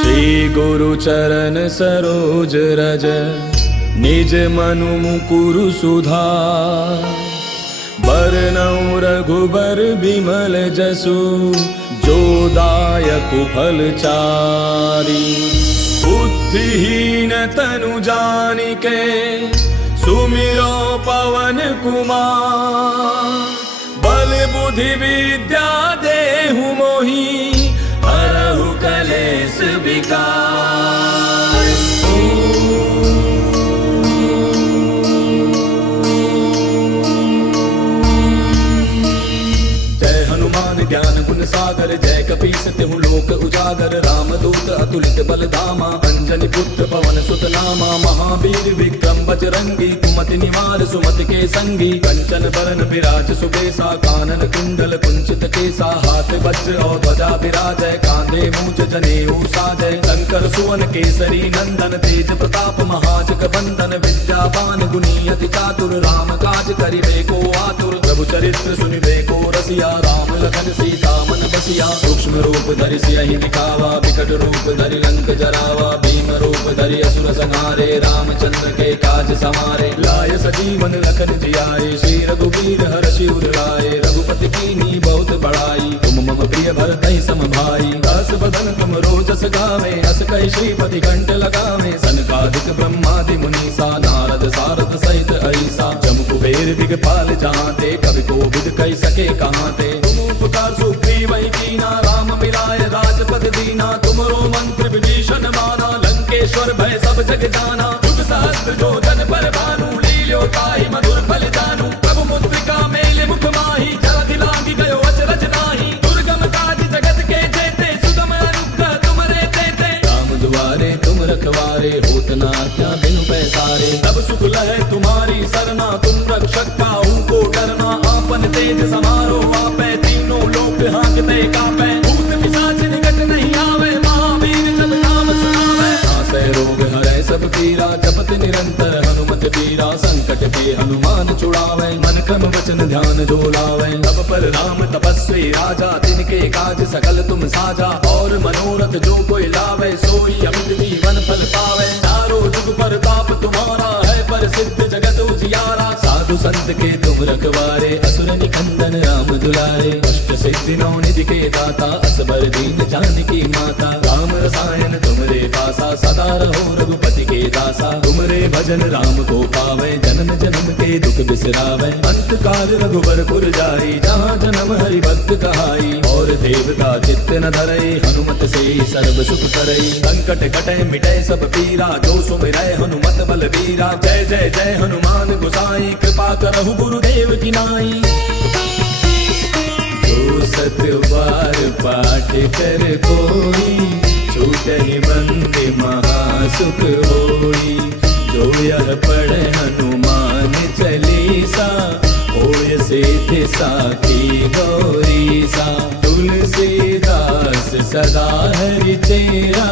श्री गुरु चरण सरोज रज निज मनु मुकुरु सुधार। बरनउँ रघुबर बिमल जसु जो दायक फल चारि। बुद्धिहीन तनु जानिके सुमिरो पवन कुमार। बल बुद्धि विद्या देहु मोहि हरहु कलेश विकार। जय हनुमान ज्ञान गुण सागर जय कपीस तिहु लोक उजागर। रामदूत अतुलित बल धामा अंजनी पुत्र पवन सुत नामा। महावीर विक्रम बजरंगी कुमति निवार सुमति के संगी। कंचन बरन विराज सुबेसा कानन कुंडल कुंचित केसा। हाथ वज्र और ध्वजा विराजय कांधे मूंज जनेऊ साजय। शंकर सुवन केसरी नंदन तेज प्रताप महाजग बंदन। विद्यावान गुणी अति चातुर राम काज करिबे को आतुर। प्रभु चरित्र सुनिबे को रसिया राम लखन सीता मन बसिया। सूक्ष्म रूप धरि सियहि दिखावा विकट रूप धरि लंक जरावा। भीम रूप धरि असुर संहारे रामचंद्र के काज समारे। लाय सजीवन लखन जियाए श्री रघुवीर हर्षि उर लाए। रघुपति कीन्ही बहुत बड़ाई तुम मम प्रिय भरतहि सम भाई। दास बदन तुम रोजस गावे अस कहि श्रीपति कंठ लगावे। सनकादिक ब्रह्मादि मुनीसा नारद सारद सहित ऐसा। जम कुबेर दिगपाल जहांते कवि कोविद कहि सके कहांते। तुम उपकार सुग्रीवहि कीना राम मिलाय राजपद दीना। तुमरो मंत्र विभीषण माना लंकेश्वर भय सब जग जाना। युग सहस्त्र जो जन पर भानु लील्यो ताहि मधुर फल जानू। प्रभु मुद्रिका मेलि मुख माहि जलधि लांघि गयो अचरज नाहि। दुर्गम काज जगत के जेते सुगम अनुग्रह तुमरे तेते। राम दुआरे तुम रखवारे होत न आज्ञा बिनु पैसारे। तब सुख लहै तुम्हारी सरना तुम रक्षक काहू को डरना। आपन तेज समारो आपै तीनों लोक हांकते कापै। भूत पिशाच निकट नहीं आवे महावीर जब नाम सुनावे। नासै रोग हरै सब पीरा जपत निरंतर हनुमत पीरा। संकट के हनुमान छुड़ावे मन क्रम वचन ध्यान जो लावे। तब पर राम तपस्वी राजा तिनके काज सकल तुम साजा। और मनोरथ जो कोई लावे सोई अमित जीवन फल पावे। चारों जुग परताप तुम्हारा है प्रसिद्ध जगत उजियारा। साधु संत के तुम रखवारे असुर निकंदन राम दुलारे। अष्ट सिद्धि नौ निधि के दाता असबर दीन जानकी माता। राम रसायन तुमरे पासा सदा रहो रघुपति के दासा। तुमरे भजन राम को पावे जन्म जन्म के दुख बिसरावे। अंत काल रघुबर पुर जाई जहाँ जन्म हरि भक्त कहाई। और देवता चित्त न धरई हनुमत से सर्व सुख करई। संकट कटै मिटै सब पीरा जो सुमिरै हनुमत बल बीरा। जय जय जय हनुमान गोसाई कृपा करहु गुरुदेव की नाई। जो सत बार पाठ कर कोई छूटहि बंदे महासुख होई। जो यह पढ़े हनुमान चालीसा होय सिद्धि साखी गौरीसा। तुलसीदास सदा हरि तेरा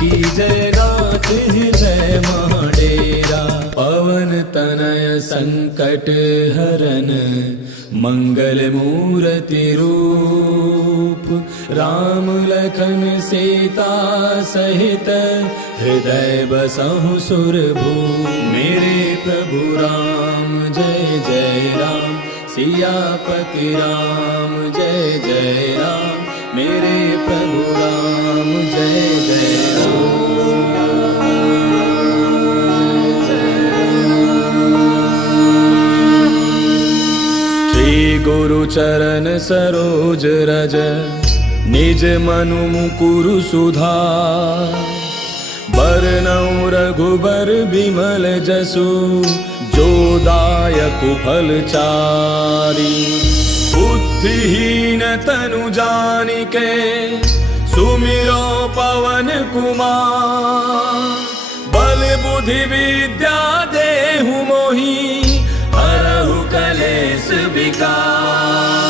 कीजय नाथ हृदय महाडेरा। पवन तनय संकट हरन मंगल मूर्ति रूप। राम लखन सीता सहित हृदय बसहु सुरभूप। मेरे प्रभु राम जय जय राम सियापति राम जय जय राम। मेरे प्रभु राम जय जय राम। श्री गुरु चरण सरोज रज निज मनु मुकुरु सुधार। बरनउँ रघुबर बिमल जसु जो दायक फल चारि। बुद्धिहीन तनु जानिके सुमिरो पवन कुमार। बल बुद्धि विद्या देहु मोहि हरहु कलेश विकार।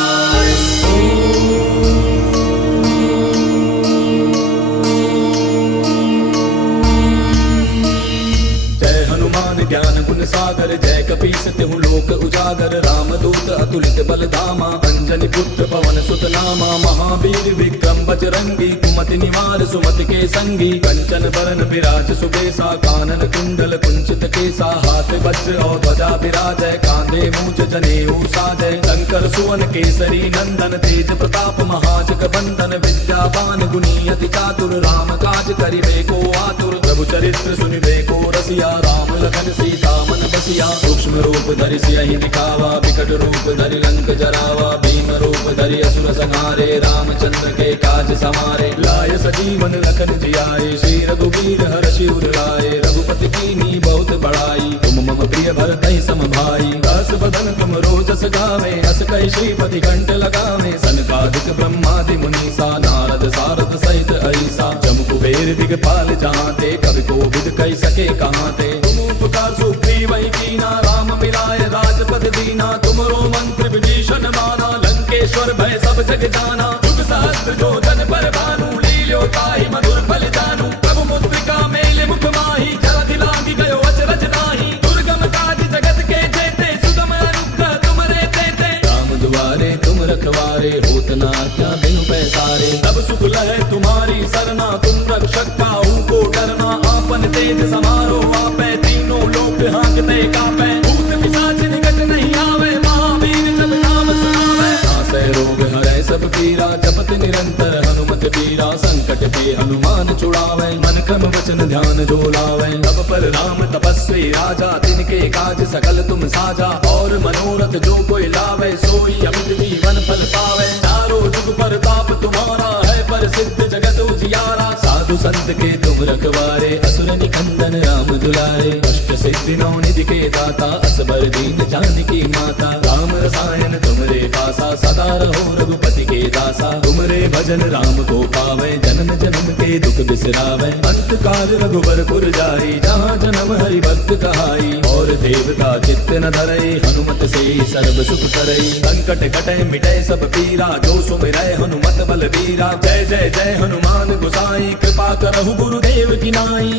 ज्ञान गुण सागर जय कपीस तिहु लोक उजागर। रामदूत अतुलित बल धामा अंजनी पुत्र पवन सुत नामा महावीर विक्रम बजरंगी कुमति निवार सुमति के संगी कंचन बरन विराज सुबेसा कानन कुंडल कुंचित केसा हाथ वज्र और ध्वजा विराजय कांधे मूंज जनेऊ साजय शंकर सुवन केसरी नंदन तेज प्रताप महाजग बंदन विद्यावान गुणी अति चातुर राम काज करिबे को आतुर प्रभु चरित्र सुनिबे को रसिया राम लखन सीता मन बसिया सूक्ष्म रूप धरि सियहि दिखावा विकट रूप धरि लंक जरावा भीम रूप धरि असुर संहारे रामचंद्र के काज समारे लाय सजीवन लखन जियाए श्री रघुवीर हर्षि उर लाए रघुपति कीन्ही बहुत बड़ाई तुम मम प्रिय भरतहि सम भाई दास बदन तुम रोजस गावे अस कहि श्रीपति कंठ लगावे सनकादिक ब्रह्मादि मुनीसा नारद सारद सहित ऐसा जम कुबेर दिगपाल जहांते कवि कोविद कहि सके कहांते तुम उपकार सुग्रीव वही कीना राम मिलाए राजपद दीना तुमरो मंत्र विभीषण माना लंकेश्वर भय सब जग जाना युग सहस्त्र जो जन पर भानु लील्यो ताहि मधुर फल जानू प्रभु मुद्रिका मेले मुख माही जलधि लांघि गयो अचरज नाही दुर्गम काज जगत के जेते सुगम अनुग्रह तुमरे तेते राम दुआरे तुम रखवारे होत न आज्ञा बिनु पैसारे तब सुख लहै तुम्हारी सरना तुम रक्षक काहू को डरना आपन तेज समारो आपै तीनों लोक हांकते कापै भूत पिशाच निकट नहीं आवे महावीर जब नाम सुनावे नासै रोग हरै सब पीरा जपत निरंतर हनुमत पीरा संकट पे हनुमान छुड़ावे मन क्रम वचन ध्यान जो लावे तब पर राम तपस्वी राजा तिनके काज सकल तुम साजा और मनोरथ जो कोई लावे सोई अमित जीवन फल पावे चारों जुग परताप तुम्हारा है प्रसिद्ध जगत उजियारा साधु संत के तुम रखवारे असुर निकंदन राम दुलारे अष्ट सिद्धि नौ निधि के दाता असबर दीन जानकी माता राम रसायन तुमरे पासा सदा रहो रघुपति के दासा तुमरे भजन राम को पावे जन्म जन्म के दुख बिसरावे अंत काल रघुबर पुर जाई जहाँ जन्म हरि भक्त कहाई और देवता चित्त न धरई हनुमत से सर्व सुख करई संकट कटै मिटै सब पीरा जो सुमिरै हनुमत बल बीरा जय जय जय हनुमान गोसाई कृपा करहु गुरुदेव की नाई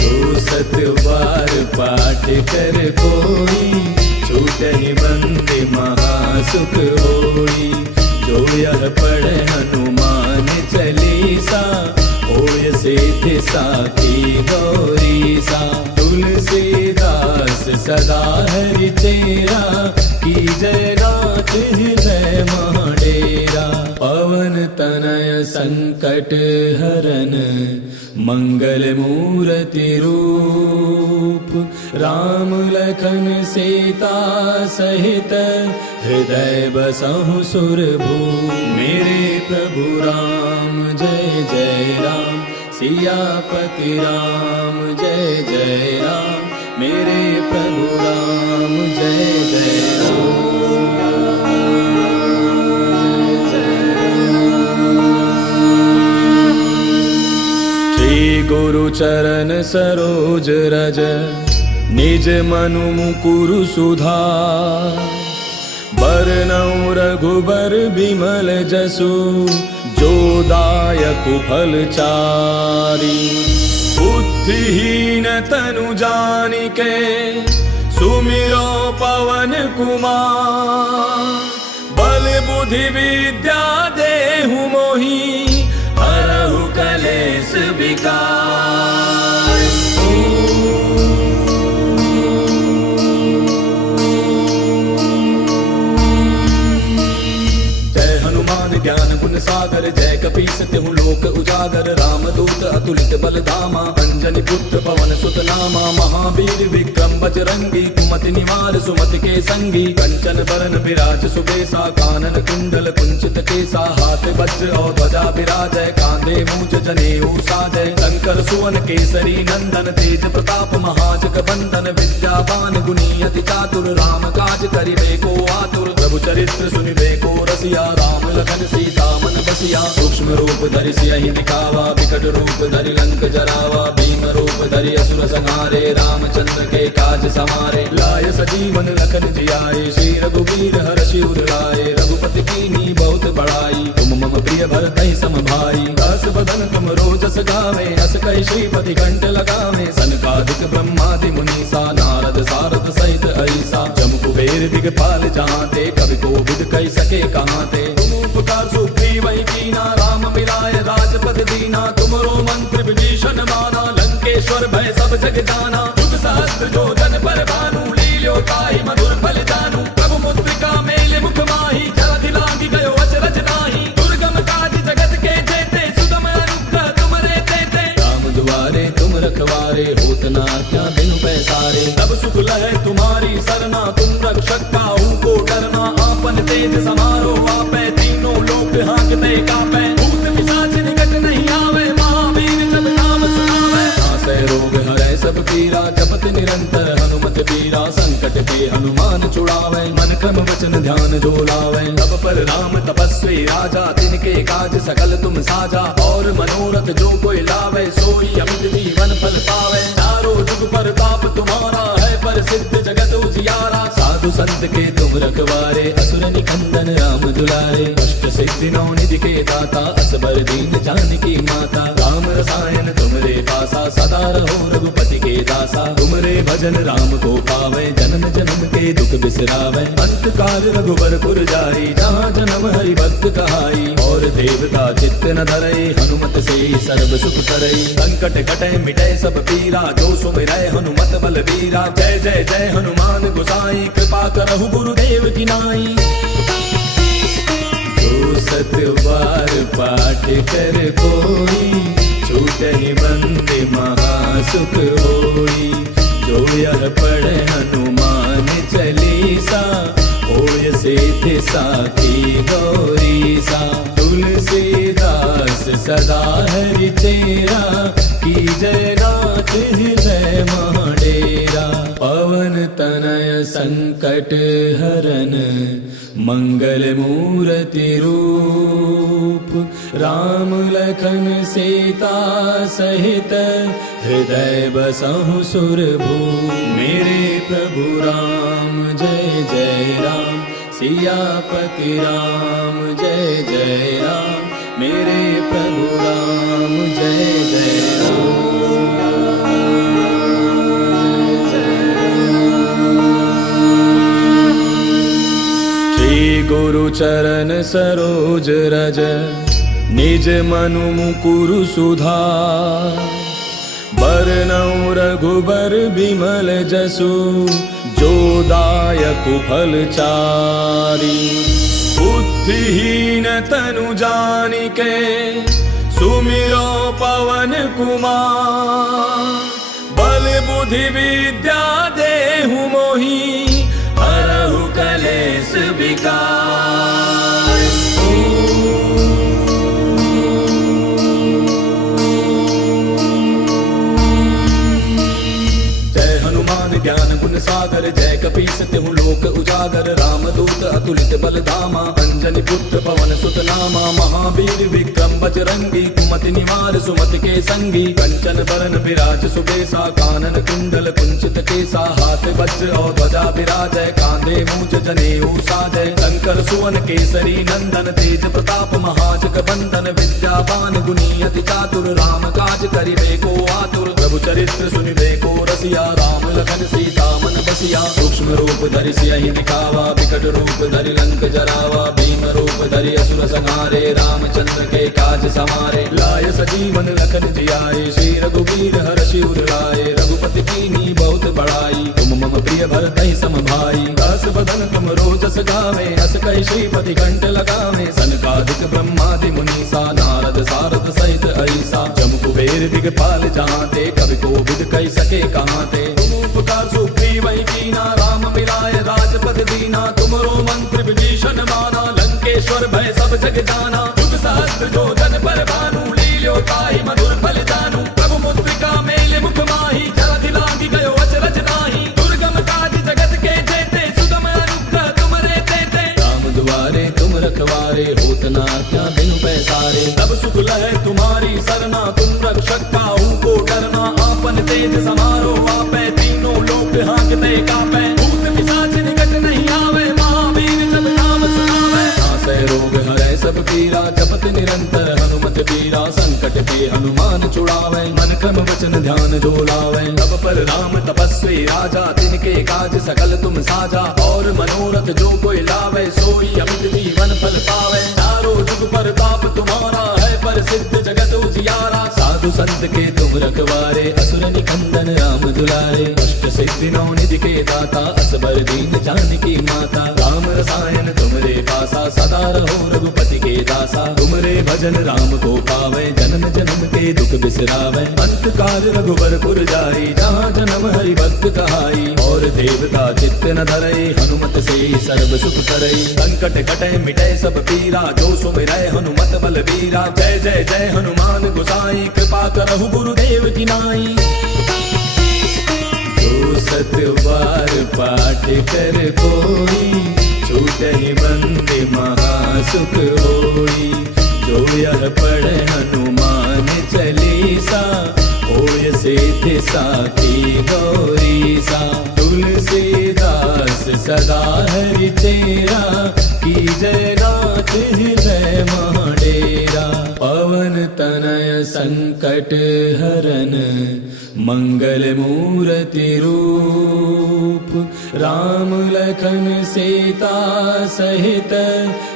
जो सत बार पाठ कर कोई छूटहि बंदे महासुख होई जो यह पढ़े हनुमान चालीसा होय सिद्धि साखी गौरीसा तुलसीदास सदा हरि तेरा की जय नाथ हृदय महाडेरा पवन तनय संकट हरन मंगल मूर्ति रूप राम लखन सीता सहित हृदय बसहु सुरभूप मेरे प्रभु राम जय जय राम सियापति राम जय जय राम मेरे प्रभु राम जय जय श्री गुरु चरण सरोज रज निज मनु मुकुरु सुधार बरनउँ रघुबर बिमल जसु जो दायक फल चारी बुद्धिहीन तनु जानिके सुमिरो पवन कुमार बल बुद्धि विद्या देहु मोहि हरहु कलेश विकार ज्ञान गुण सागर जय कपीस तिहु लोक उजागर राम दूत अतुलित बल धामा अंजनी पुत्र पवन सुत नामा महावीर विक्रम बजरंगी कुमति निवार सुमति के संगी कंचन बरन विराज सुबेसा कानन कुंडल कुंचित केसा हाथ वज्र और ध्वजा विराजय कांधे मूंज जनेऊ साजय शंकर सुवन केसरी नंदन तेज प्रताप महाजग बंदन विद्यावान गुणी अति चातुर राम काज करिबे को आतुर प्रभु चरित्र सुनिबे को रसिया राम लखन सीता मन बसिया सूक्ष्म रूप धरि सियहि दिखावा विकट रूप धरि लंक जरावा भीम रूप धरि असुर संहारे रामचंद्र के काज समारे लाय सजीवन लखन जियाए श्री रघुवीर हर्षि उर लाए रघुपति कीन्ही बहुत बड़ाई तुम मम प्रिय भरतहि सम भाई दास बदन तुम रोजस गावे अस कहि श्रीपति कंठ लगावे सनकादिक ब्रह्मादि मुनीसा नारद सारद सहित ऐसा जम कुबेर दिगपाल जहाँ ते, कवि कोविद कह सके कहाँ ते। तुम उपकार सुग्रीव वही कीना, राम मिलाए राजपद दीना। तुमरो मंत्र विभीषण माना, लंकेश्वर भय सब जग जाना। युग सहस्त्र जो जन पर भानु, लील्यो ताहि मधुर फल जानू। प्रभु मुद्रिका मेले मुख माही, जलधि लांघि गयो अचरज नाही। दुर्गम काज जगत के जेते, सुगम अनुग्रह तुमरे तेते। राम दुआरे तुम रखवारे, होत न आज्ञा बिनु पैसारे। तब सुख लहै तुम्हारी सरना, तुम रक्षक काहू को डरना। आपन तेज समारो आपै, तीनों लोक हांकते कापै। भूत पिशाच निकट नहीं आवे, महावीर जब नाम सुनावे। नासै रोग हरै सब पीरा, जपत निरंतर हनुमत पीरा। संकट ते हनुमान छुड़ावे, मन क्रम वचन ध्यान जो लावे। तब पर राम तपस्वी राजा, तिनके काज सकल तुम साजा। और मनोरथ जो कोई लावे, सोई अमित जीवन फल पावे। चारों जुग परताप तुम्हारा है, प्रसिद्ध जगत उजियारा। साधु संत के तुम रखवारे, असुर निकंदन राम दुलारे। अष्ट सिद्धि नौ निधि के दाता, असबर दीन जानकी माता। राम रसायन तुमरे पासा, सदा रहो रघुपति के दासा। तुमरे भजन राम को पावे, जन्म जन्म के दुख बिसरावे। अंत काल रघुबर पुर जाई, जहाँ जन्म हरि भक्त कहाई। और देवता चित्त न धरई, हनुमत से सर्व सुख करई। संकट कटे मिटे सब पीरा, जो सुमिरै हनुमत बलबीरा। जय जय जय हनुमान गोसाई, कृपा करहु गुरुदेव की नाई। जो सत बार पाठ कर कोई, छूटहि बंदे महासुख होई। जो यह पढ़े हनुमान चालीसा, होय सिद्धि साखी गौरीसा। तुलसीदास सदा हरि तेरा, की जय नाथ हृदय महाडेरा। पवन तनय संकट हरन, मंगल मूर्ति रूप। राम लखन सीता सहित, हृदय बसहु सुरभूप। मेरे प्रभु राम जय जय राम, सियापति राम जय जय राम। मेरे प्रभु राम जय जय गुरु चरण सरोज रज, निज मनु मुकुरु सुधार। बरनउँ रघुबर बिमल जसु, जो दायक फल चारि। बुद्धिहीन तनु जानिके, सुमिरो पवन कुमार। बल बुद्धि विद्या देहु मोहि, हरहु कलेश विकार। जय हनुमान ज्ञान गुण सागर, जय कपीस तिहु लोक उजागर। राम दूत अतुलित बल धामा, अंजनी पुत्र पवन सुत नामा। महावीर विक्रम बजरंगी, कुमति निवार सुमति के संगी। कंचन बरन विराज सुबेसा, कानन कुंडल कुंचित केसा। हाथ वज्र और ध्वजा विराजय, कांधे मूंज जनेऊ साजय। शंकर सुवन केसरी नंदन, तेज प्रताप महाजग बंदन। विद्यावान गुणी अति चातुर, राम काज करिबे को आतुर। प्रभु चरित्र सुनिबे को रसिया, राम लखन सीता मन बसिया। सूक्ष्म रूप धरि सियहि दिखावा, विकट रूप धरि लंक जरावा। भीम रूप धरि असुर संहारे, रामचंद्र के काज समारे। लाय सजीवन लखन जियाए, श्री रघुवीर हर्षि उर लाए। रघुपति कीन्ही बहुत बड़ाई, तुम मम प्रिय भरतहि सम भाई। दास बदन तुम रोजस गावे, अस कहि श्रीपति कंठ लगावे। सनकादिक ब्रह्मादि मुनीसा, नारद सारद सहित ऐसा। जम कुबेर दिगपाल जहाँ ते, कवि कोविद कह सके कहाँ ते। तुम उपकार सुग्रीव वही कीना, राम मिलाए राजपद दीना। तुमरो मंत्र विभीषण माना, लंकेश्वर भय सब जग जाना। युग सहस्त्र जो जन पर भानु, लील्यो ताहि मधुर फल जानू। प्रभु मुद्रिका मेले मुख माही, जलधि लांघि गयो अचरज नाही। दुर्गम काज जगत के जेते, सुगम अनुग्रह तुमरे तेते। राम दुआरे तुम रखवारे, होत न आज्ञा बिनु पैसारे। तब सुख लहै तुम्हारी सरना, तुम रक्षक काहू को डरना। आपन तेज समारो आपै, तीनों लोक हांकते कापै। भूत पिशाच निकट नहीं आवे, महावीर जब नाम सुनावे। नासै रोग हरै सब पीरा जपत निरंतर हनुमत पीरा संकट के हनुमान छुड़ावे मन क्रम वचन ध्यान जो लावे तब पर राम तपस्वी राजा तिनके काज सकल तुम साजा और मनोरथ जो कोई लावे सोई अमित जीवन फल पावे चारों जुग पर ताप तुम्हारा है पर सिद्ध जगत उजियारा साधु संत के तुम रखवारे असुर निकंदन राम दुलारे अष्ट सिद्धि नौ निधि के दाता असबर दीन जानकी माता राम रसायन तुमरे पासा सदा रहो रघुपति के दासा तुमरे भजन राम को पावे जन्म जन्म के दुख बिसरावे अंत काल रघुबर पुर जाई जहाँ जन्म हरि भक्त कहाई और देवता चित्त न धरई हनुमत से सर्व सुख करई संकट कटे मिटे सब पीरा जो सुमिरै हनुमत बल बीरा जय जय जय हनुमान गोसाई कृपा करहु गुरुदेव की नाई जो सत बार पाठ कर कोई छूटहि बंदे महासुख होई जो यह पढ़े हनुमान चालीसा होय सिद्धि साखी गौरी सा तुलसीदास सदा हरि तेरा की जय नाथ हृदय महाडेरा पवन तनय संकट हरन मंगल मूर्ति रूप राम लखन सीता सहित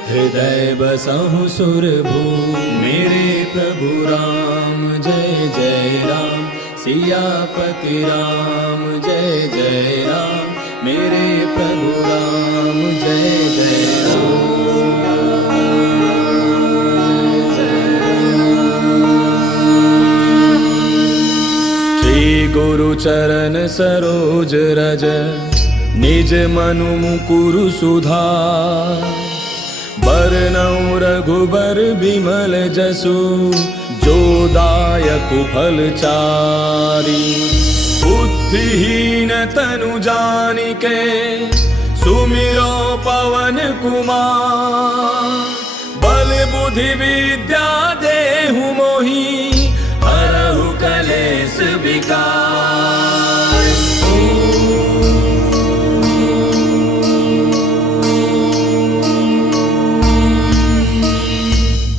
हृदय बसहु सुरभूप मेरे प्रभु राम जय जय राम सियापति राम जय जय राम मेरे प्रभु राम जय जय गुरु चरण सरोज रज निज मनु मुकुरु सुधार बरनउँ रघुबर बिमल जसु जो दायक फल चारी बुद्धिहीन तनु जानिके सुमिरो पवन कुमार बल बुद्धि विद्या देहु मोहि हरहु कलेश विकार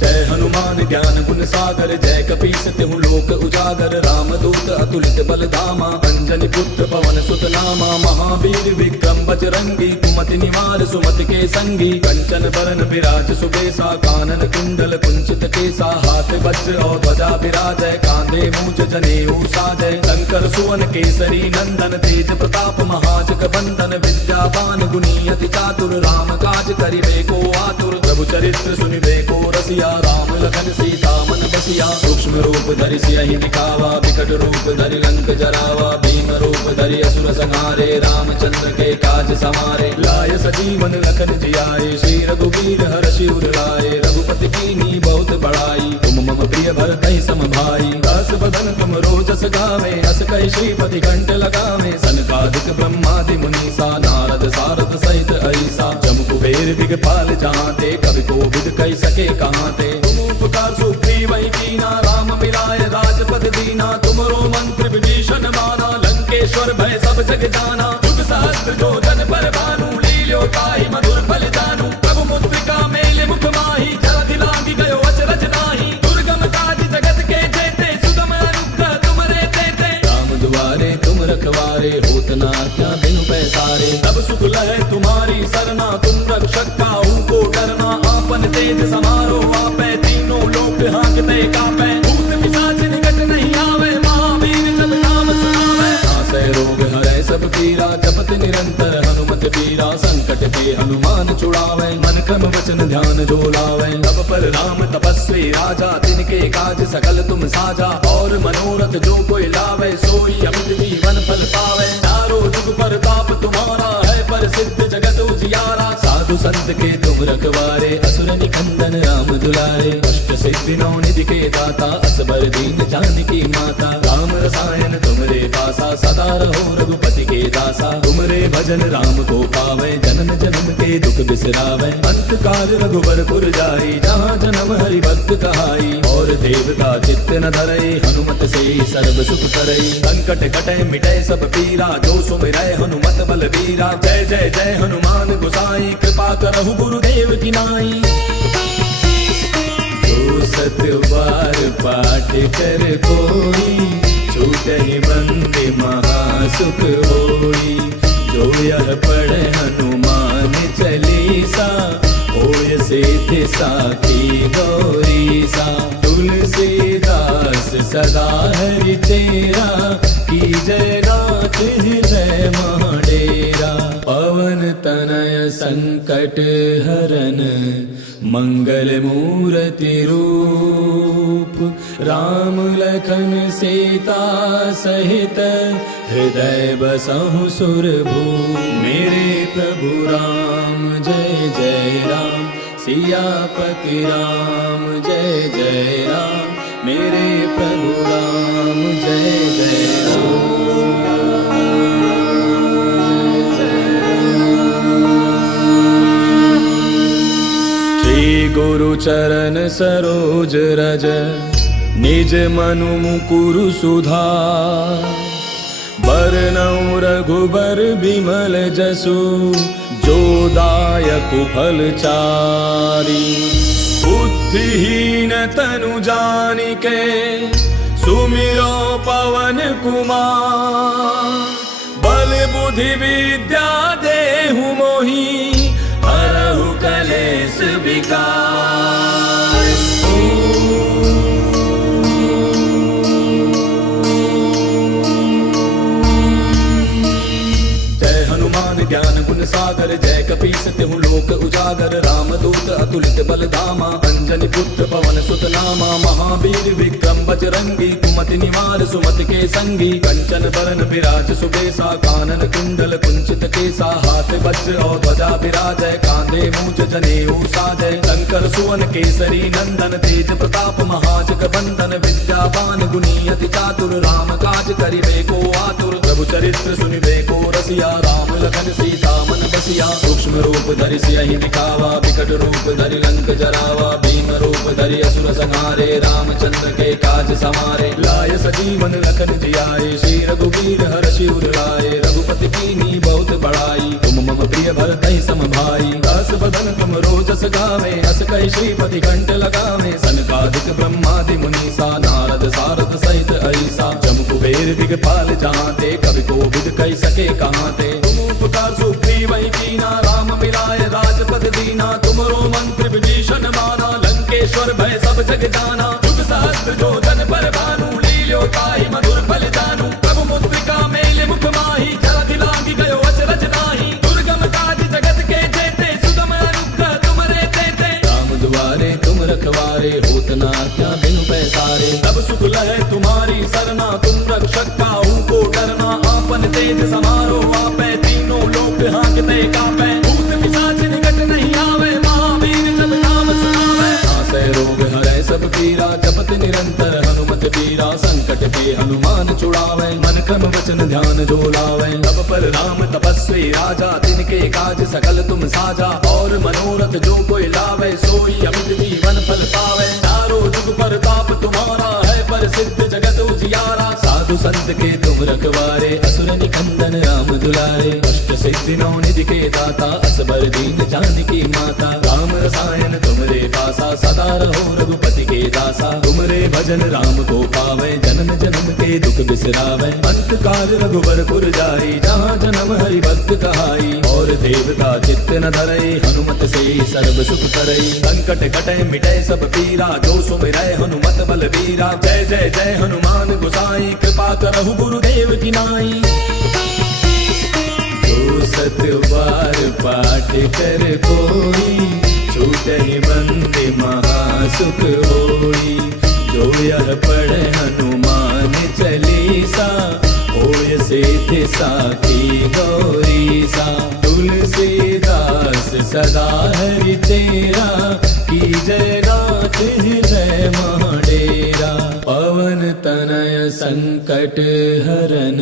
जय हनुमान ज्ञान गुण सागर जय कपीस तिहु लोक उजागर राम दूत अतुलित बल धामा अंजनी पुत्र पवन सुत नामा महावीर विक्रम बजरंगी कुमति निवार सुमति के संगी कंचन बरन विराज सुबेसा कानन कुंडल कुंचित केसा हाथ वज्र और ध्वजा विराजय कांधे मूज जनेऊ साजय शंकर सुवन केसरी नंदन तेज प्रताप महाजग बंदन विद्यावान गुणी अति चातुर राम काज करिबे को आतुर प्रभु चरित्र सुनिबे को रसिया राम लखन सीता मन बसिया सूक्ष्म रूप धरि सियहि दिखावा विकट रूप धरि लंक जरावा भीम रूप धरि असुर संहारे रामचंद्र के काज समारे लाय सजीवन लखन जियाए श्री रघुवीर हर्षि उर लाए रघुपति कीन्ही बहुत बड़ाई तुम मम प्रिय भरतहि सम भाई दास बदन तुम रोजस गावे अस कहि श्रीपति कंठ लगावे सनकादिक ब्रह्मादि मुनीसा नारद सारद सहित ऐसा जम कुबेर दिगपाल जहाँते कवि कोविद कहि सके कहाँते तुम उपकार सुग्रीवहि कीना राम मिलाय राजपद दीना तुमरो मंत्र विभीषण माना लंकेश्वर भय सब जग जाना युग सहस्त्र जो जन पर भानु लील्यो ताहि मधुर फल जानू प्रभु मुद्रिका मेले मुख माहि जलधि लांघि गयो अचरज नाही दुर्गम काज जगत के जेते सुगम अनुग्रह तुमरे तेते राम दुआरे तुम रखवारे होत न आज्ञा बिनु पैसारे तब सुख लहै तुम्हारी सरना तुम रक्षक काहू को डरना आपन तेज समारो आपै तीनों लोक हांकते कापै भूत पिशाच निकट नहीं आवे महावीर जब नाम सुनावे नासै रोग हरै सब पीरा जपत निरंतर हनुमत पीरा संकट के हनुमान छुड़ावे मन क्रम वचन ध्यान जो लावे तब पर राम तपस्वी राजा तिनके काज सकल तुम साजा और मनोरथ जो कोई लावे सोई अमित जीवन फल पावे चारों जुग पर ताप तुम्हारा है पर सिद्ध जगत उजियारा साधु संत के तुम रखवारे असुर निकंदन राम दुलारे अष्ट सिद्धि नौ निधि के दाता असबर दीन जानकी माता राम रसायन तुमरे पासा सदा रहो रघुपति के दासा तुमरे भजन राम को पावे जन्म जन्म के दुख बिसरावे अंत काल रघुबर पुर जाई जहाँ जन्म हरि भक्त कहाई और देवता चित्त न धरई हनुमत से सर्व सुख करई संकट कटे मिटे सब पीरा जो सुमिरै हनुमत बल बीरा जय जय जय हनुमान गोसाई कृपा करहु गुरुदेव की नाई बार पाठ कर कोई, छूटहि बंदे महासुख होई। जो यह पढ़े हनुमान चालीसा, होय सिद्धि साखी गौरीसा। तुलसीदास सदा हरि तेरा, की जय नाथ हृदय महाडेरा। पवन तनय संकट हरन, मंगल मूर्ति रूप। राम लखन सीता सहित, हृदय बसहु सुरभूप। मेरे प्रभु राम जय जय राम, सियापति राम जय जय राम। मेरे प्रभु राम जय जय राम। गुरु चरण सरोज रज, निज मनु मुकुरु सुधार। बरनउँ रघुबर बिमल जसु, जो दायक फल चारि। बुद्धिहीन तनु जानिके, सुमिरो पवन कुमार। बल बुद्धि विद्या देहु मोहि, हरहु कलेश विकार। जय हनुमान ज्ञान गुण सागर, जय कपीस तिहु लोक उजागर। रामदूत अतुलित बल धामा, अंजनी पुत्र पवन सुत नामा। महावीर विक्रम बजरंगी, कुमति निवार सुमति के संगी। कंचन बरन विराज सुबेसा, कानन कुंडल कुंचित केसा। हाथ वज्र और ध्वजा विराजय, कांधे मूंज जनेऊ साजय। शंकर सुवन केसरी नंदन, तेज प्रताप महाजग बंदन। विद्यावान गुणी अति चातुर, राम काज करिबे को आतुर। प्रभु चरित्र सुनिबे को रसिया, राम लखन सीता मन बसिया। सूक्ष्म रूप धरि सियहि दिखावा, विकट रूप धरि लंक जरावा। भीम रूप धरि असुर संहारे, रामचंद्र के काज समारे। लाय सजीवन लखन जियाए, श्री रघुवीर हर्षि उर लाए। रघुपति कीन्ही बहुत बड़ाई, तुम मम प्रिय भरतहि सम भाई। दास बदन तुम रोजस गावे, अस कहि श्रीपति कंठ लगावे। सनकादिक ब्रह्मादि मुनीसा, नारद सारद सहित ऐसा। जम कुबेर दिगपाल जहांते, कवि कोविद कहि सके कहांते। तुम उपकार सुग्रीव ही कीना, राम मिलाय राजपद दीना। तुमरो मंत्र विभीषण माना, लंकेश्वर भय सब जग जाना। जुग सहस्त्र जो जन पर भानु, लील्यो ताहि मधुर फल जानू। प्रभु मुद्रिका मेलि मुख माहि, जलधि लांघि गयो अचरज नाहि। दुर्गम काज जगत के जेते, सुगम अनुग्रह तुमरे तेते। राम दुआरे तुम रखवारे, होत न आज्ञा बिनु पैसारे। तब सुख लहै तुम्हारी सरना, तुम रक्षक काहू को डरना। आपन तेज समारो आपै, तीनों लोक हांकते कापै। भूत पिशाच निकट नहीं आवे, महावीर जब नाम सुनावे। नासै रोग हरै सब पीरा, जपत निरंतर हनुमत बीरा। संकट के हनुमान छुड़ावे, मन क्रम वचन ध्यान जो लावे। तब पर राम तपस्वी राजा, तिनके काज सकल तुम साजा। और मनोरथ जो कोई लावे, सोई अमित जीवन फल पावे। चारों जुग परताप तुम्हारा है, प्रसिद्ध जगत उजियारा। साधु संत के तुम रखवारे, असुर निकंदन राम दुलारे। अष्ट सिद्धि नौ निधि के दाता, असबर दीन जानकी माता। राम रसायन तुमरे पासा, सदा रहो रघुपति के दासा। तुमरे भजन राम को पावे, जन्म जन्म के दुख बिसरावे। अंत काल रघुबर पुर जाई, जहाँ जन्म हरि भक्त कहाई। और देवता चित्त न धरई, हनुमत से सर्व सुख करई। संकट कटै मिटै सब पीरा, जो सुमिरै हनुमत बल बीरा। जय जय जय हनुमान गोसाई, कृपा करहु गुरुदेव की नाई। जो सत बार पाठ कर कोई, छूटहि बंदे महासुख होई। जो यह पढ़े हनुमान चालीसा, होय सिद्धि साखी गौरीसा। तुलसीदास सदा हरि तेरा, की जय नाथ हृदय महाडेरा। पवन तनय संकट हरन,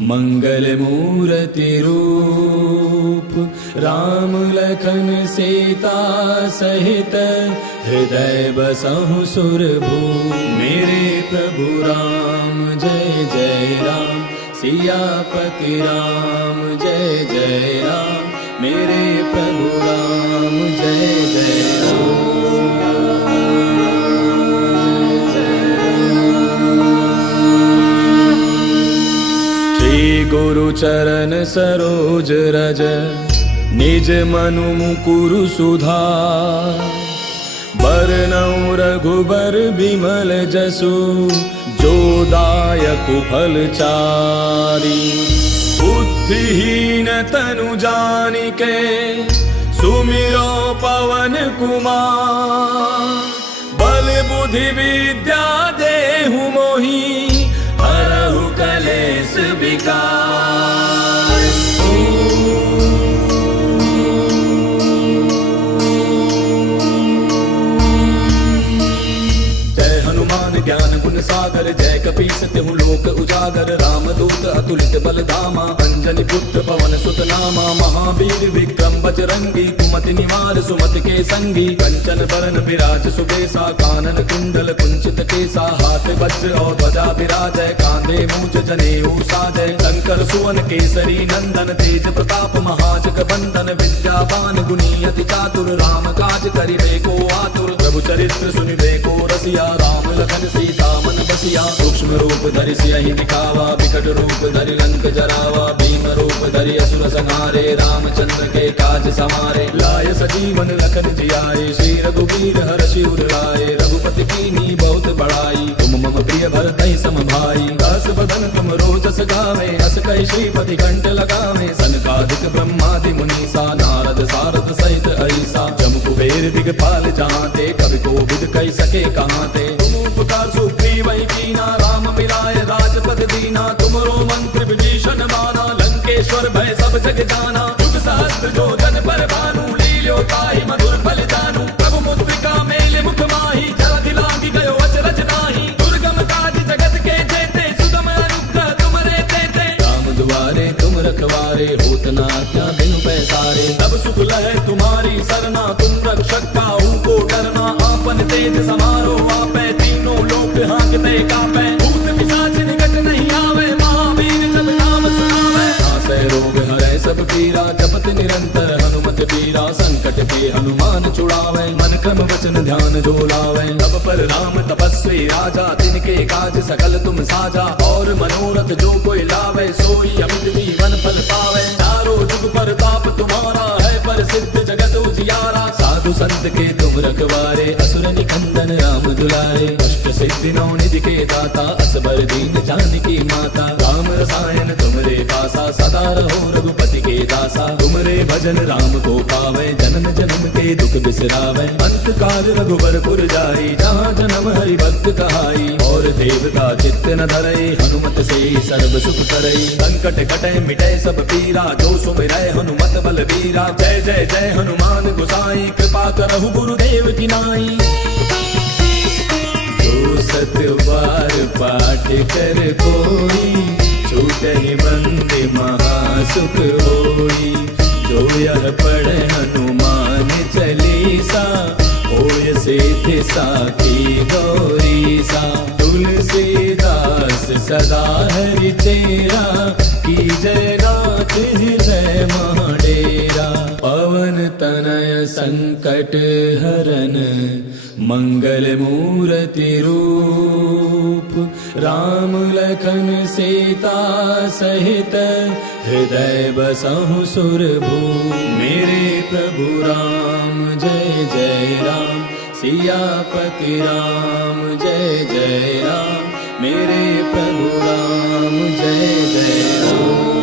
मंगल मूर्ति रूप। राम लखन सीता सहित, हृदय बसहु सुरभूप। मेरे प्रभु राम जय जय राम, सियापति राम जय जय राम। मेरे प्रभु राम जय जय राम। गुरु चरण सरोज रज निज मनु मुकुरु सुधार बरनउँ रघुबर बिमल जसु जो दायक फल चारि बुद्धिहीन तनु जानिके सुमिरो पवन कुमार बल बुद्धि विद्या देहु मोहि हरहु कलेश विकार। जय हनुमान ज्ञान गुण सागर जय कपीस तिहु लोक उजागर रामदूत अतुलित बल धामा अंजनी पुत्र पवन सुत नामा महावीर विक्रम बजरंगी कुमति निवार सुमति के संगी कंचन बरन विराज सुबेसा कानन कुंडल कुंचित केसा हाथ वज्र और ध्वजा विराजय कांधे मूज जनेऊ साजय शंकर सुवन केसरी नंदन तेज प्रताप महाजग बंदन विद्यावान गुणी अति चातुर राम काज करिबे को आतुर प्रभु चरित्र सुनिबे को रसिया राम लखन सीता मन बसिया सूक्ष्म रूप धरि सियहि दिखावा विकट रूप धरि लंक जरावा भीम रूप धरि असुर संहारे रामचंद्र के काज समारे लाय सजीवन लखन जियाए श्री रघुवीर हर्षि उर लाए रघुपति कीन्ही बहुत बड़ाई तुम मम प्रिय भरतहि सम भाई दास बदन तुम रोजस गावे अस कहि श्रीपति कंठ लगावे सनकादिक ब्रह्मादि मुनीसा नारद सारद सहित ऐसा जम कुबेर दिगपाल जहांते कवि कोविद कहि सके कहांते तुम उपकार सुग्रीव कीना राम मिलाय राजपद दीना तुमरो मंत्र विभीषण माना लंकेश्वर भय सब जग जाना युग सहस्त्र जो जन पर भानु लील्यो ताहि मधुर फल जानू प्रभु मुद्रिका मेले मुख माहि जलधि लांघि गयो अचरज नाही दुर्गम काज जगत के जेते सुगम अनुग्रह तुमरे तेते राम दुआरे तुम रखवारे होत न आज्ञा बिनु पैसारे तब सुख लहै तुम्हारी सरना तुम रक्षक काहू को डरना आपन तेज समारो आपै तीनों लोक हांकते कापै भूत पिशाच निकट नहीं आवे महावीर जब नाम सुनावे नासै रोग हरै सब पीरा जपत निरंतर हनुमत पीरा संकट के हनुमान छुड़ावे मन क्रम वचन ध्यान जो लावे तब पर राम तपस्वी राजा तिनके काज सकल तुम साजा और मनोरथ जो कोई लावे सोई अमित जीवन फल पावे चारों जुग परताप तुम्हारा है प्रसिद्ध जगत उजियारा साधु संत के तुम रखवारे असुर निकंदन राम दुलारे अष्ट सिद्धि नौ निधि के दाता असबर दीन जानकी माता राम रसायन तुमरे पासा सदा रहो रघुपति के दासा तुमरे भजन राम को पावे जन्म जन्म के दुख बिसरावे अंत काल रघुबर पुर जाई जहाँ जन्म हरि भक्त कहाई और देवता चित्त न धरई हनुमत से सर्व सुख करई संकट कटे मिटे सब पीरा जो सुमिरै हनुमत बल बीरा जय जय जय हनुमान गोसाई कृपा करहु गुरुदेव की नाई जो सत बार पाठ कर कोई छूटहि बंदे महासुख होई जो यह पढ़े हनुमान चालीसा होय सिद्धि साखी गौरीसा तुलसीदास सदा हरि तेरा की जय नाथ हृदय महाडेरा पवन तनय संकट हरन मंगल मूर्ति रूप राम लखन सीता सहित हृदय बसहु सुरभूप मेरे प्रभु राम जय जय राम सियापति राम जय जय राम मेरे प्रभु राम जय जय राम।